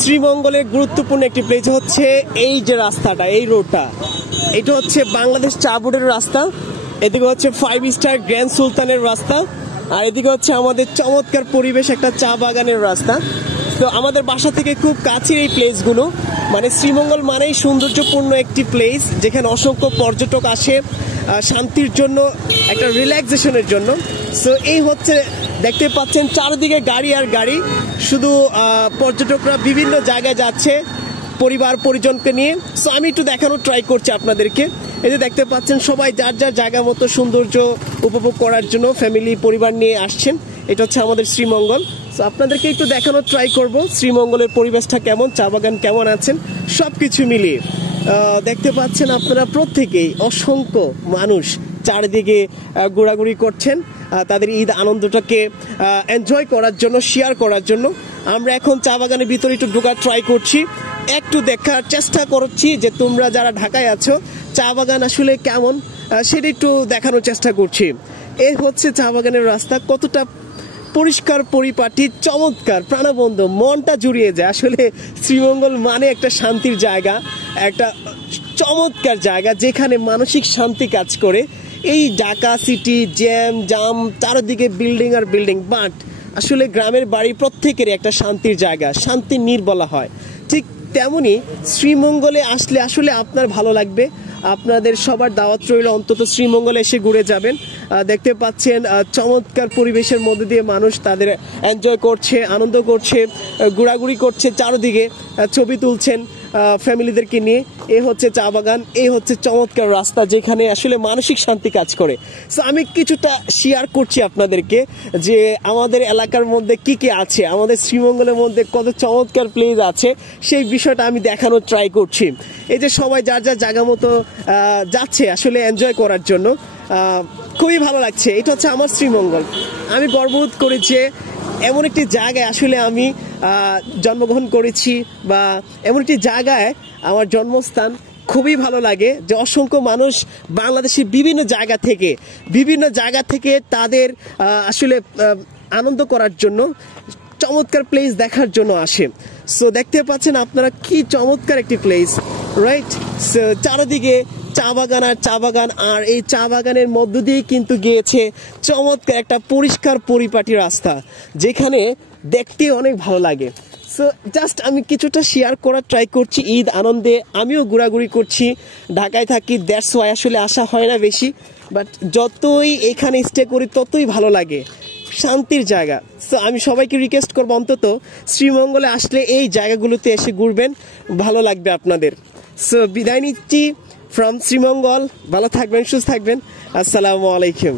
শ্রীমঙ্গলের গুরুত্বপূর্ণ একটি প্লেস হচ্ছে এই যে রাস্তাটা, এই রোডটা, এটা হচ্ছে বাংলাদেশ চা বোর্ডের রাস্তা। এদিকে হচ্ছে 5 স্টার গ্র্যান্ড সুলতানের রাস্তা, আর এদিকে হচ্ছে আমাদের চমৎকার পরিবেশ একটা চা বাগানের রাস্তা। তো আমাদের বাসা থেকে খুব কাছের এই প্লেসগুলো, মানে শ্রীমঙ্গল মানেই সৌন্দর্যপূর্ণ একটি প্লেস যেখানে অসংখ্য পর্যটক আসে শান্তির জন্য, একটা রিল্যাক্সেশনের জন্য। সো এই হচ্ছে দেখতে পাচ্ছেন চারিদিকে গাড়ি আর গাড়ি, শুধু পর্যটকরা বিভিন্ন জায়গায় যাচ্ছে পরিবার পরিজনকে নিয়ে। সো আমি একটু দেখানোর ট্রাই করছি আপনাদেরকে। এই যে দেখতে পাচ্ছেন সবাই যার যার জায়গা মতো সৌন্দর্য উপভোগ করার জন্য ফ্যামিলি পরিবার নিয়ে আসছেন। এটা হচ্ছে আমাদের শ্রীমঙ্গল। সো আপনাদেরকে একটু দেখানোর ট্রাই করব শ্রীমঙ্গলের পরিবেশটা কেমন, চা বাগান কেমন আছেন, সব কিছু মিলিয়ে। দেখতে পাচ্ছেন আপনারা প্রত্যেকেই অসংখ্য মানুষ চারিদিকে ঘোরাঘুরি করছেন তাদের ঈদ আনন্দটাকে এনজয় করার জন্য, শেয়ার করার জন্য। আমরা এখন চা বাগানের ভিতরে একটু ঢোকার ট্রাই করছি, একটু দেখার চেষ্টা করছি যে তোমরা যারা ঢাকায় আছো চা বাগান আসলে কেমন সেটা একটু দেখানোর চেষ্টা করছি। এই হচ্ছে চা বাগানের রাস্তা, কতটা পরিষ্কার পরিপাটি, চমৎকার, প্রাণবন্ত, মনটা জুড়িয়ে যায়। আসলে শ্রীমঙ্গল মানে একটা শান্তির জায়গা, একটা চমৎকার জায়গা যেখানে মানসিক শান্তি কাজ করে। এই ঢাকা সিটি জাম চারদিকে বিল্ডিং আর বিল্ডিং, বাট আসলে গ্রামের বাড়ি প্রত্যেকেরই একটা শান্তির জায়গা, শান্তির নীড় বলা হয়। ঠিক তেমনি শ্রীমঙ্গলে আসলে আসলে আপনার ভালো লাগবে। আপনাদের সবার দাওয়াত রইল, অন্তত শ্রীমঙ্গলে এসে ঘুরে যাবেন। দেখতে পাচ্ছেন চমৎকার পরিবেশের মধ্যে দিয়ে মানুষ তাদের এনজয় করছে, আনন্দ করছে, ঘোরাঘুরি করছে, চারদিকে ছবি তুলছেন ফ্যামিলিদেরকে নিয়ে। এ হচ্ছে চা বাগান, এই হচ্ছে চমৎকার রাস্তা যেখানে আসলে মানসিক শান্তি কাজ করে। সো আমি কিছুটা শেয়ার করছি আপনাদেরকে যে আমাদের এলাকার মধ্যে কি কি আছে, আমাদের শ্রীমঙ্গলের মধ্যে কত চমৎকার প্লেস আছে, সেই বিষয়টা আমি দেখানোর ট্রাই করছি। এই যে সবাই যার যার জায়গা মতো যাচ্ছে আসলে এনজয় করার জন্য, খুবই ভালো লাগছে। এটা হচ্ছে আমার শ্রীমঙ্গল। আমি গর্ববোধ করি যে এমন একটি জায়গায় আসলে আমি জন্মগ্রহণ করেছি, বা এমন একটি জায়গায় আমার জন্মস্থান। খুবই ভালো লাগে যে অসংখ্য মানুষ বাংলাদেশের বিভিন্ন জায়গা থেকে তাদের আসলে আনন্দ করার জন্য, চমৎকার প্লেস দেখার জন্য আসে। সো দেখতে পাচ্ছেন আপনারা কি চমৎকার একটি প্লেস, রাইট? সো চারিদিকে চা বাগান আর চা বাগান, আর এই চা বাগানের মধ্য দিয়ে কিন্তু গিয়েছে চমৎকার একটা পরিষ্কার পরিপাটি রাস্তা যেখানে দেখতে অনেক ভালো লাগে। সো জাস্ট আমি কিছুটা শেয়ার করার ট্রাই করছি। ঈদ আনন্দে আমিও ঘোরাঘুরি করছি, ঢাকায় থাকি, দ্যাটস ওয়াই আসলে আসা হয় না বেশি, বাট যতই এখানে স্টে করি ততই ভালো লাগে, শান্তির জায়গা। সো আমি সবাইকে রিকোয়েস্ট করবো অন্তত শ্রীমঙ্গলে আসলে এই জায়গাগুলোতে এসে ঘুরবেন, ভালো লাগবে আপনাদের। সো বিদায় নিচ্ছি ফ্রম শ্রীমঙ্গল, ভালো থাকবেন, সুস্থ থাকবেন, আসসালামু আলাইকুম।